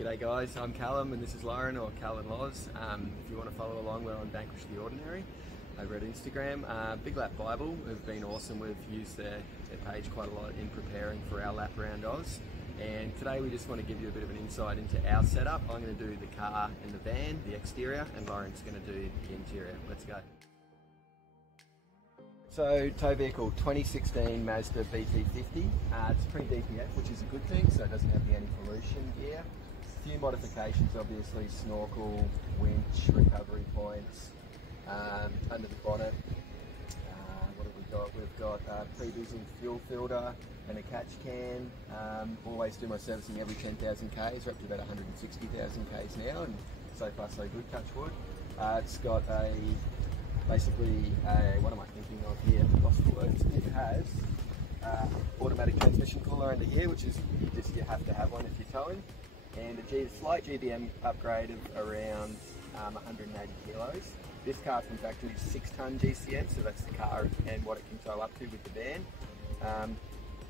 G'day guys, I'm Callum and this is Lauren, or Cal and Loz. If you want to follow along, we're on Vanquish the Ordinary over at Instagram. Big Lap Bible have been awesome. We've used their page quite a lot in preparing for our lap around Oz. And today we just want to give you a bit of an insight into our setup. I'm going to do the car and the van, the exterior, and Lauren's going to do the interior. Let's go. So, tow vehicle 2016 Mazda BT50. It's pre-DPF, which is a good thing, so it doesn't have the anti-pollution gear. A few modifications, obviously: snorkel, winch, recovery points, under the bonnet. What have we got? We've got pre-boozing fuel filter and a catch can. Always do my servicing every 10,000 Ks. We're up to about 160,000 Ks now, and so far so good, touch wood. It's got basically what am I thinking of here? Lost for words. It has automatic transmission cooler under here, which is you have to have one if you're towing, and a slight GBM upgrade of around 180 kilos. This car from factory is 6-ton GCM, so that's the car and what it can tow up to with the van.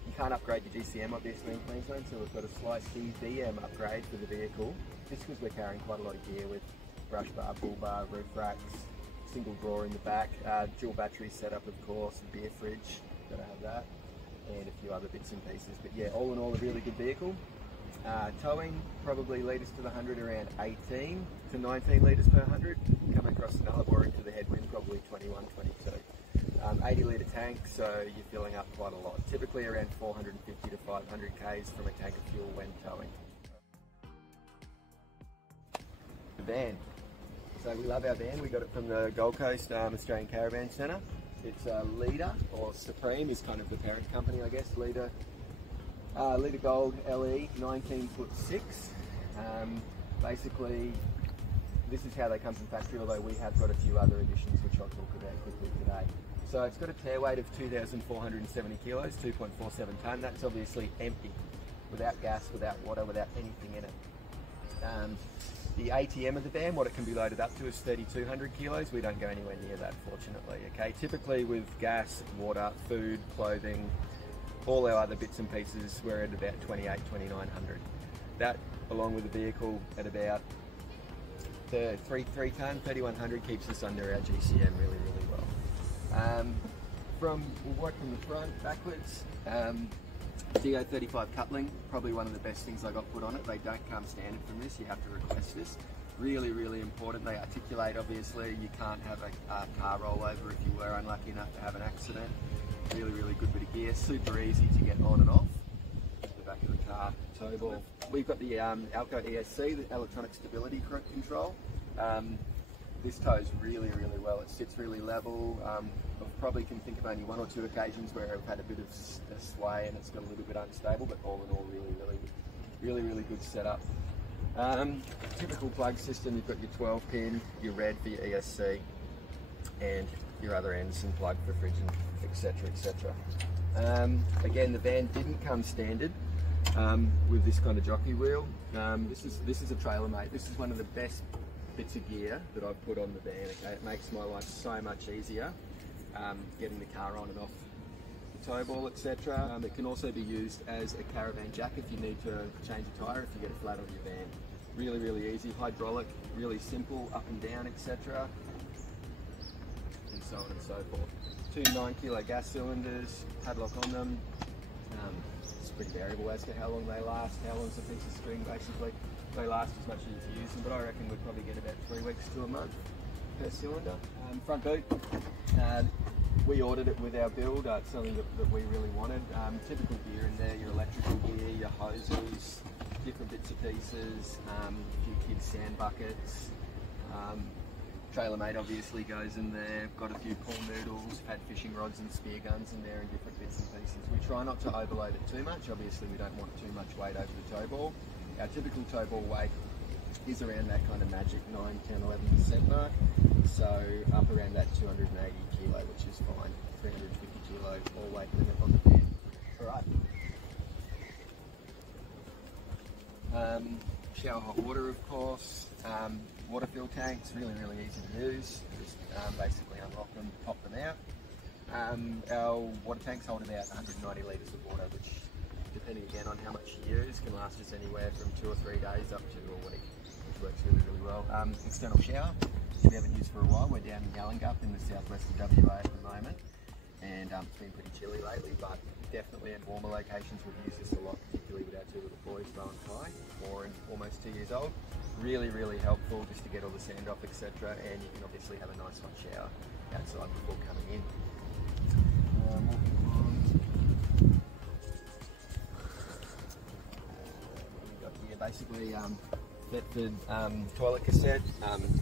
You can't upgrade your GCM obviously in Queensland, so we've got a slight CBM upgrade for the vehicle, just because we're carrying quite a lot of gear with brush bar, bull bar, roof racks, single drawer in the back, dual battery setup of course, beer fridge, gotta have that, and a few other bits and pieces. But yeah, all in all a really good vehicle. Towing probably litres to the 100 around 18 to 19 litres per 100. Coming across the Nullarbor into the headwind probably 21, 22. 80 litre tank, so you're filling up quite a lot. Typically around 450 to 500 Ks from a tank of fuel when towing. The van. So we love our van. We got it from the Gold Coast Australian Caravan Centre. It's Leader, or Supreme is kind of the parent company, I guess. Leader Gold L.E 19'6". Basically, this is how they come from factory, although we have got a few other additions which I'll talk about quickly today. So it's got a tear weight of 2,470 kilos, 2.47 tonne. That's obviously empty, without gas, without water, without anything in it. The ATM of the van, what it can be loaded up to, is 3,200 kilos. We don't go anywhere near that, fortunately. Okay, typically with gas, water, food, clothing, all our other bits and pieces, we're at about 2,900. That, along with the vehicle, at about the 3 tonne, 3,100, keeps us under our GCM really, really well. We'll work from the front backwards. DO35 coupling, probably one of the best things I got put on it. They don't come standard from this, you have to request this. Really, really important. They articulate, obviously. You can't have a car rollover if you were unlucky enough to have an accident. Really, really good bit of gear, super easy to get on and off. The back of the car, tow ball. We've got the Alco ESC, the electronic stability control. This tows really, really well. It sits really level. I probably can think of only 1 or 2 occasions where I've had a bit of a sway and it's got a little bit unstable, but all in all, really good setup. Typical plug system, you've got your 12-pin, your red for your ESC, and your other ends and plug for fridge, and etc, etc. Again, the van didn't come standard with this kind of jockey wheel. This is a trailer mate. This is one of the best bits of gear that I've put on the van. Okay, it makes my life so much easier getting the car on and off the tow ball, etc. It can also be used as a caravan jack if you need to change a tyre if you get a flat on your van. Really, really easy. Hydraulic, really simple, up and down, etc. And so on and so forth. 2 9-kilo gas cylinders, padlock on them. It's pretty variable as to how long they last, how long's a piece of string basically. They last as much as you use them, but I reckon we'd probably get about 3 weeks to a month per cylinder. Front boot, we ordered it with our build. It's something that we really wanted. Typical gear in there, your electrical gear, your hoses, different bits and pieces, a few kids' sand buckets. Trailer mate obviously goes in there. Got a few pool noodles, had fishing rods and spear guns in there and different bits and pieces. We try not to overload it too much. Obviously we don't want too much weight over the tow ball. Our typical tow ball weight is around that kind of magic 9, 10, 11% mark. So up around that 280 kilo, which is fine. 350 kilo all weight limit on the van. Alright. Shower hot water, of course. Water fill tanks, really, really easy to use. Just basically unlock them, pop them out. Our water tanks hold about 190 litres of water, which depending again on how much you use, can last us anywhere from 2 or 3 days up to a week, which works really, really well. External shower, which we haven't used for a while. We're down in Yallingup in the southwest of WA at the moment, and it's been pretty chilly lately, but definitely in warmer locations we've used this a lot, particularly with our 2 little boys, Bo and Kai, 4 and almost 2 years old. Really, really helpful just to get all the sand off, etc. And you can obviously have a nice hot shower outside before coming in. Walking along. We've got here basically Thetford toilet cassette.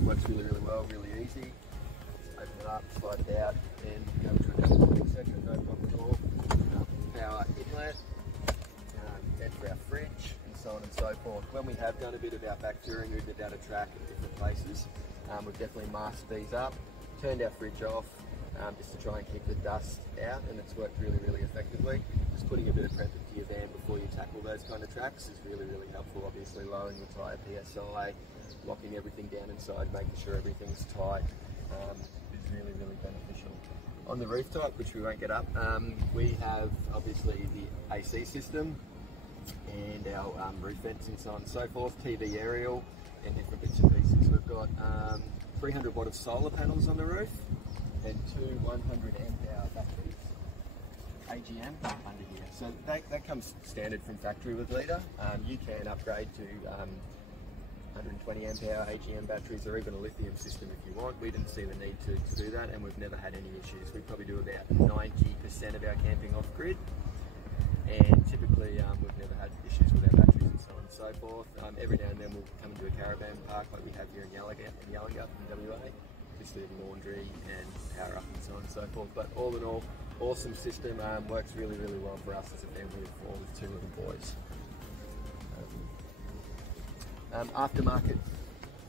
Works really, really well, really easy. Open it up, slide it out, and go to another one, etc. No problem at all. Power inlet, vent for our fridge, and so on and so forth. When we have done a bit of our back touring, moved it down a track at different places, we've definitely masked these up, turned our fridge off, just to try and keep the dust out, and it's worked really, really effectively. Just putting a bit of prep into your van before you tackle those kind of tracks is really, really helpful. Obviously lowering the tyre PSI, locking everything down inside, making sure everything's tight, is really, really beneficial. On the rooftop, which we won't get up, we have obviously the AC system and our roof vents and so on and so forth, TV aerial and different bits and pieces. We've got 300 watt of solar panels on the roof and 2 100 amp hour batteries, AGM under here. So that comes standard from factory with Leader. You can upgrade to 120 amp hour AGM batteries or even a lithium system if you want. We didn't see the need to do that, and we've never had any issues. We probably do about 90% of our camping off grid, and typically we've never had issues with our batteries and so on and so forth. Every now and then we'll come into a caravan park like we have here in Yallingup in WA, just do laundry and power up and so on and so forth. But all in all, awesome system, works really, really well for us as a family of 4 with 2 little boys. Aftermarket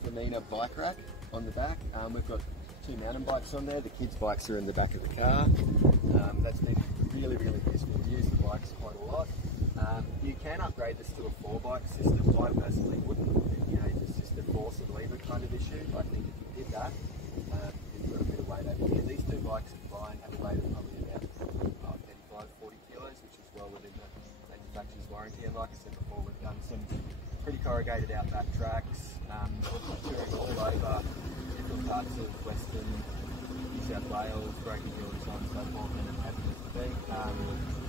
Femina bike rack on the back. We've got 2 mountain bikes on there. The kids' bikes are in the back of the car. That's been really, really useful. We use the bikes quite a lot. You can upgrade this to a 4-bike system. I personally wouldn't. You know, it's just a force and lever kind of issue. I think if you did that, you've got a bit of weight over here. These 2 bikes combined have a weight of probably about 35-40 kilos, which is well within the manufacturer's warranty. And like I said before, we've done some pretty corrugated outback tracks, touring all over different parts of Western New South Wales, Broken Hill and so on and so forth, and it happens to be.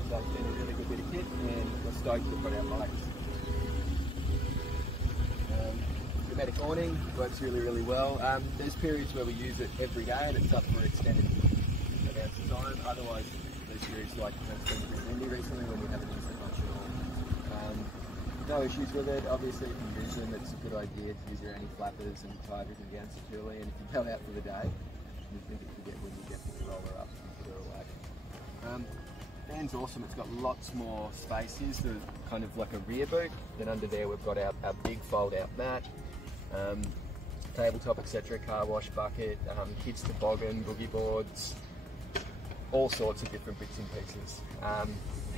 So it's been a really good bit of kit, and we're stoked to put our bikes. Pneumatic awning works really, really well. There's periods where we use it every day and it's up for extended amounts of time. Otherwise, there's periods like it's been pretty windy recently when we haven't used it much at all. No issues with it. Obviously, if you use them, it's a good idea to use your anti-flappers and tie everything down securely. And if you go out for the day, you think it could get windy, definitely roll her up and put her away. Van's awesome. It's got lots more space here, so kind of like a rear boot. Then under there, we've got our big fold-out mat, tabletop, etc., car wash bucket, kids toboggan, boogie boards, all sorts of different bits and pieces.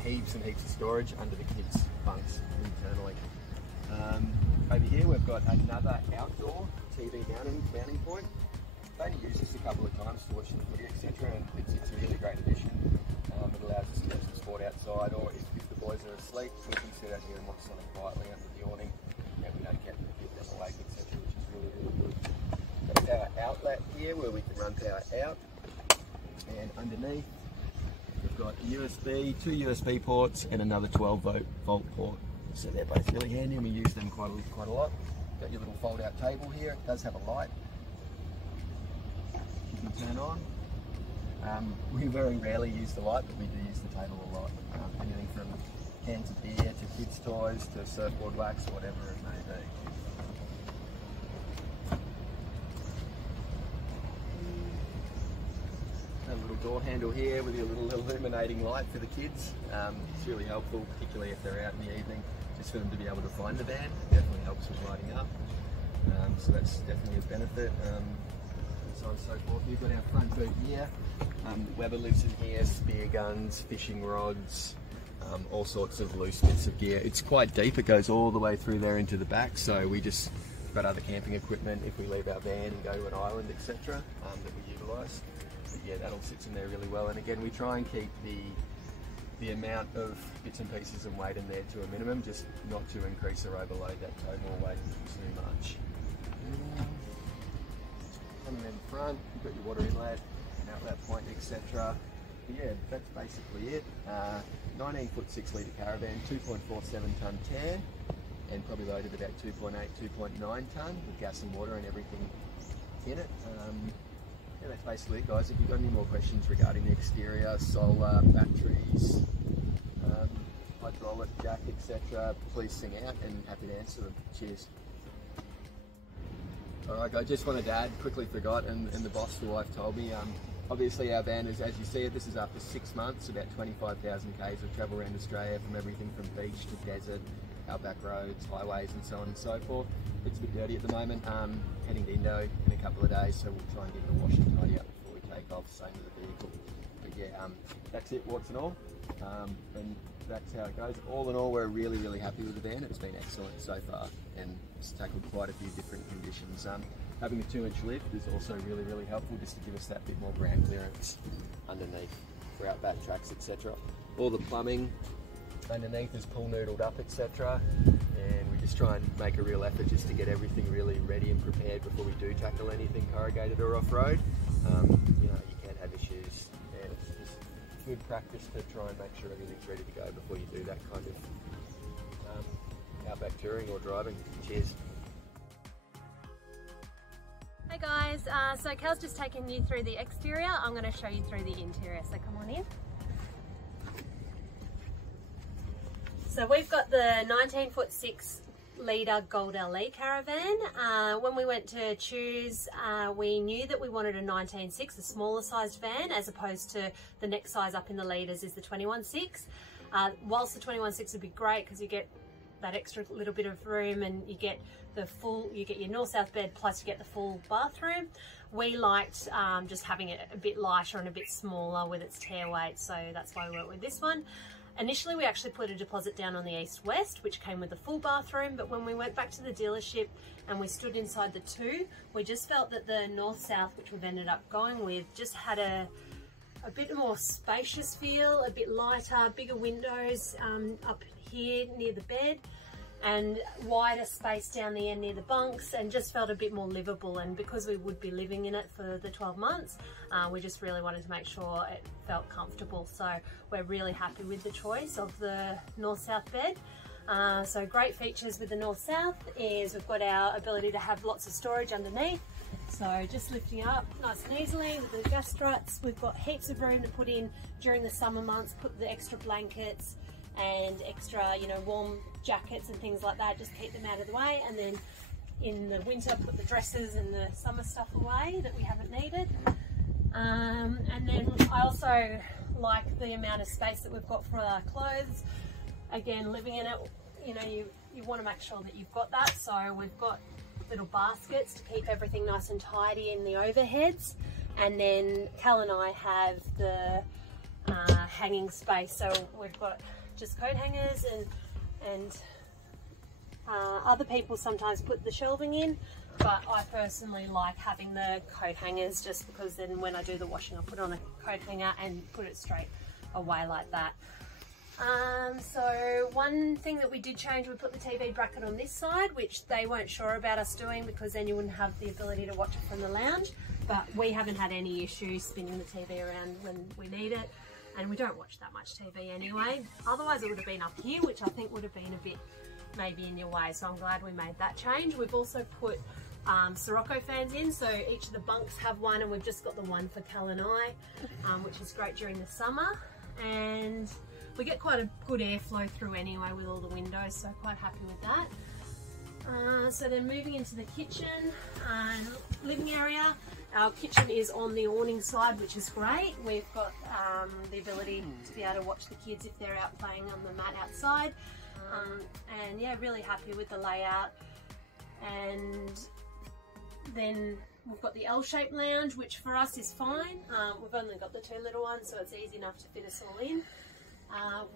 Heaps and heaps of storage under the kids' bunks internally. Over here we've got another outdoor TV mounting point. I've only used this a couple of times to watch the footy, etc., and it's a really great addition. It allows us to do some sport outside, or if the boys are asleep, we can sit out here and watch something quietly under the awning, and we don't get them awake, etc., which is really, really good. Got a power outlet here where we can run power out, and underneath we've got USB, 2 USB ports and another 12-volt port. So they're both really handy and we use them quite a lot. Got your little fold-out table here. It does have a light you can turn on. We very rarely use the light, but we do use the table a lot. Anything from cans of beer to kids' toys to surfboard wax, whatever it may be. A little door handle here with your little illuminating light for the kids. It's really helpful, particularly if they're out in the evening, just for them to be able to find the van. It definitely helps with lighting up. So that's definitely a benefit. And so on and so forth. We've got our front boot here. Weber lives in here, spear guns, fishing rods, all sorts of loose bits of gear. It's quite deep, it goes all the way through there into the back, so we just got other camping equipment if we leave our van and go to an island, etc., that we utilise. But yeah, that all sits in there really well, and again we try and keep the the amount of bits and pieces and weight in there to a minimum, just not to increase or overload that total weight too much. Coming in front, you've got your water inlet, outlet point, etc. Yeah, that's basically it. 19'6" Caravan, 2.47 tonne tan, and probably loaded about 2.8, 2.9 tonne with gas and water and everything in it. Yeah, that's basically it, guys. If you've got any more questions regarding the exterior, solar, batteries, hydraulic, jack, etc., please sing out and happy to answer them. Cheers. Alright, I just wanted to add, quickly forgot, and the boss, the wife, told me, obviously our van is, as you see it, this is after 6 months, about 25,000 k's of travel around Australia, from everything from beach to desert, outback roads, highways and so on and so forth. It's a bit dirty at the moment, heading to Indo in a couple of days, so we'll try and give it a wash and tidy up before we take off, same with the vehicle. But yeah, that's it, warts and all, and that's how it goes. All in all, we're really, really happy with the van. It's been excellent so far, and it's tackled quite a few different conditions. Having a 2-inch lift is also really, really helpful, just to give us that bit more ground clearance underneath for outback tracks, etc. All the plumbing underneath is pool noodled up, etc. And we just try and make a real effort just to get everything really ready and prepared before we do tackle anything corrugated or off-road. You know, you can have issues, and it's just good practice to try and make sure everything's ready to go before you do that kind of outback touring or driving. Cheers. Hey guys, so Cal's just taken you through the exterior. I'm going to show you through the interior, so come on in. So we've got the 19'6" Leader Gold L.E Caravan. When we went to choose, we knew that we wanted a 19'6", a smaller sized van, as opposed to the next size up in the Leaders is the 21'6". Whilst the 21'6" would be great because you get that extra little bit of room and you get the full, you get your north-south bed plus you get the full bathroom. We liked just having it a bit lighter and a bit smaller with its tear weight, so that's why we went with this one. Initially we actually put a deposit down on the east-west, which came with the full bathroom, but when we went back to the dealership and we stood inside the two, we just felt that the north-south, which we've ended up going with, just had a bit more spacious feel, a bit lighter, bigger windows up here near the bed, and wider space down the end near the bunks, and just felt a bit more livable. And because we would be living in it for the 12 months, we just really wanted to make sure it felt comfortable. So we're really happy with the choice of the north-south bed. So great features with the north-south is we've got our ability to have lots of storage underneath. So just lifting up nice and easily with the gas struts. We've got heaps of room to put in during the summer months, put the extra blankets and extra, you know, warm jackets and things like that, just keep them out of the way. And then in the winter, put the dresses and the summer stuff away that we haven't needed. And then I also like the amount of space that we've got for our clothes. Again, living in it, you know, you want to make sure that you've got that. So we've got little baskets to keep everything nice and tidy in the overheads. And then Cal and I have the hanging space. So we've got just coat hangers, and other people sometimes put the shelving in, but I personally like having the coat hangers, just because then when I do the washing I put on a coat hanger and put it straight away like that. So one thing that we did change, we put the TV bracket on this side, which they weren't sure about us doing because then you wouldn't have the ability to watch it from the lounge, but we haven't had any issues spinning the TV around when we need it. And we don't watch that much TV anyway. Otherwise it would have been up here, which I think would have been a bit maybe in your way. So I'm glad we made that change. We've also put Sirocco fans in, so each of the bunks have one, and we've just got the one for Cal and I, which is great during the summer. And we get quite a good airflow through anyway with all the windows, so quite happy with that. So then moving into the kitchen and living area. Our kitchen is on the awning side, which is great. We've got the ability to be able to watch the kids if they're out playing on the mat outside. And yeah, really happy with the layout. And then we've got the L-shaped lounge, which for us is fine. We've only got the 2 little ones, so it's easy enough to fit us all in.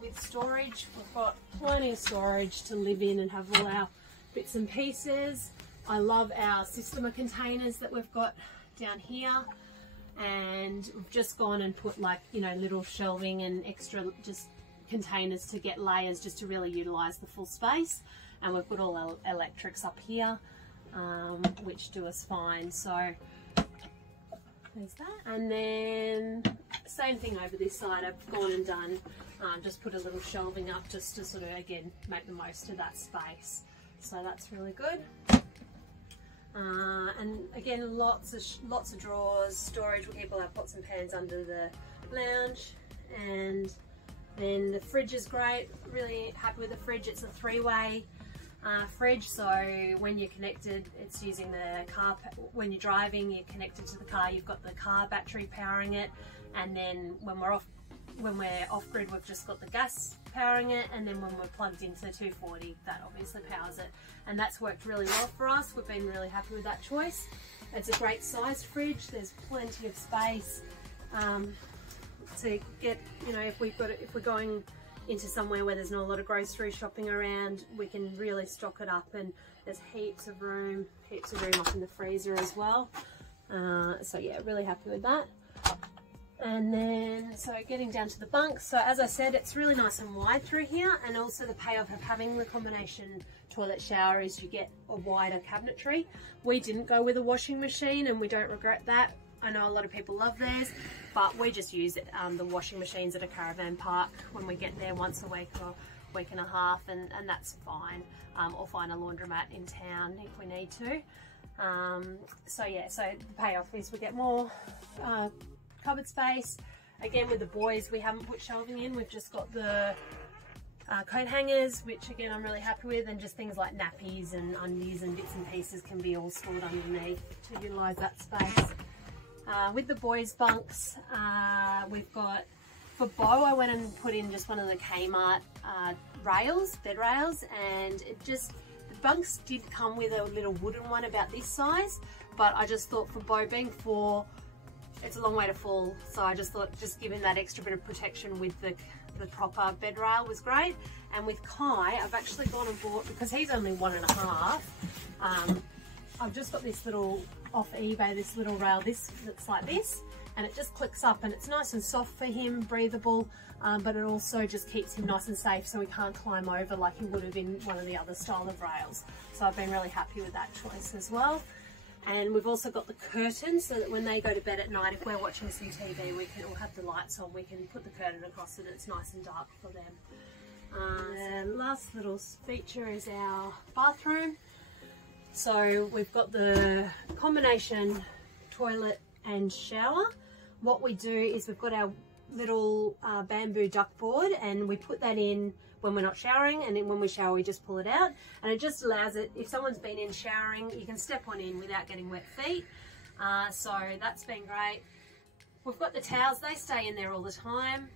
With storage, we've got plenty of storage to live in and have all our bits and pieces. I love our Systema containers that we've got down here, and we've just gone and put, like, you know, little shelving and extra just containers to get layers just to really utilize the full space. And we've got all our electrics up here, which do us fine. So there's that. And then same thing over this side. I've gone and done, just put a little shelving up just to sort of, again, make the most of that space. So that's really good. And again, lots of drawers, storage. We keep all our pots and pans under the lounge. And then the fridge is great. Really happy with the fridge. It's a 3-way fridge, so when you're connected, it's using the car. When you're driving, you're connected to the car. You've got the car battery powering it, and then when we're off grid, we've just got the gas powering it, and then when we're plugged into the 240, that obviously powers it. And that's worked really well for us. We've been really happy with that choice. It's a great sized fridge. There's plenty of space to get, you know, if we're going into somewhere where there's not a lot of grocery shopping around, we can really stock it up, and there's heaps of room up in the freezer as well. So yeah, really happy with that. And then, so getting down to the bunks, so as I said, it's really nice and wide through here, and also the payoff of having the combination toilet shower is you get a wider cabinetry. We didn't go with a washing machine, and we don't regret that. I know a lot of people love theirs, but we just use the washing machines at a caravan park when we get there once a week or week and a half, and that's fine. Or find a laundromat in town if we need to. So yeah, so the payoff is we get more cupboard space. Again, with the boys, we haven't put shelving in. We've just got the coat hangers, which again I'm really happy with, and just things like nappies and undies and bits and pieces can be all stored underneath to utilise that space. With the boys' bunks, we've got, for Bo, I went and put in just one of the Kmart bed rails, and the bunks did come with a little wooden one about this size, but I just thought for Bo being 4, it's a long way to fall, so I just thought just giving that extra bit of protection with the proper bed rail was great. And with Kai, I've actually gone and bought, because he's only 1.5, I've just got this little, off eBay, this little rail, that's like this, and it just clicks up, and it's nice and soft for him, breathable, but it also just keeps him nice and safe, so he can't climb over like he would have in one of the other style of rails. So I've been really happy with that choice as well. And we've also got the curtain, so that when they go to bed at night, if we're watching some TV, we can all have the lights on, we can put the curtain across it, and it's nice and dark for them. And last little feature is our bathroom. So we've got the combination toilet and shower. What we do is we've got our little bamboo duckboard, and we put that in when we're not showering, and then when we shower we just pull it out, and it just allows it, if someone's been in showering, you can step on in without getting wet feet. So that's been great. We've got the towels, they stay in there all the time.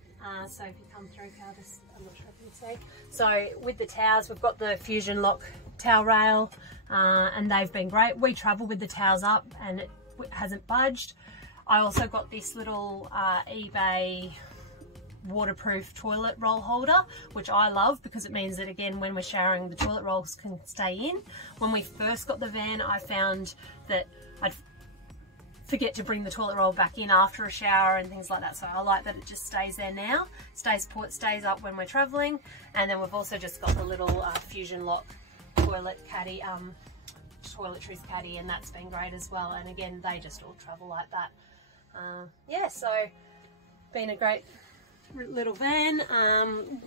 So if you come through, I'm not sure if you can see. So with the towels, we've got the Fusion Lock towel rail, and they've been great. We travel with the towels up, and it hasn't budged. I also got this little eBay waterproof toilet roll holder, which I love, because it means that, again, when we're showering, the toilet rolls can stay in. When we first got the van, I found that I'd forget to bring the toilet roll back in after a shower and things like that, so I like that it just stays there now, stays up when we're traveling. And then we've also just got the little Fusion Lock toilet caddy, toiletries caddy, and that's been great as well. And again, they just all travel like that. Yeah, so been a great little van.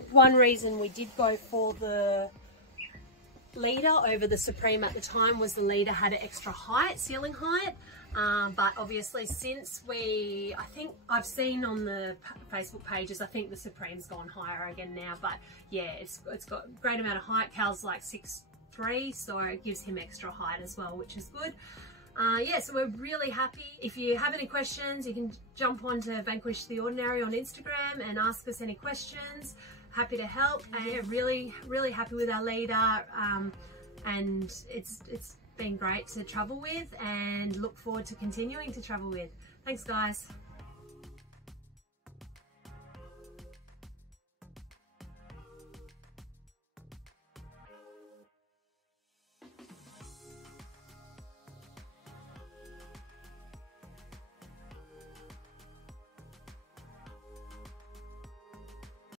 One reason we did go for the Leader over the Supreme at the time was the Leader had an extra height, ceiling height, but obviously since I think I've seen on the Facebook pages, I think the Supreme's gone higher again now, but yeah, it's got a great amount of height. Cal's like 6'3", so it gives him extra height as well, which is good. Yeah, so we're really happy. If you have any questions, you can jump on to Vanquish the Ordinary on Instagram and ask us any questions. Happy to help. And yeah, really happy with our Leader, and it's been great to travel with, and look forward to continuing to travel with. Thanks, guys.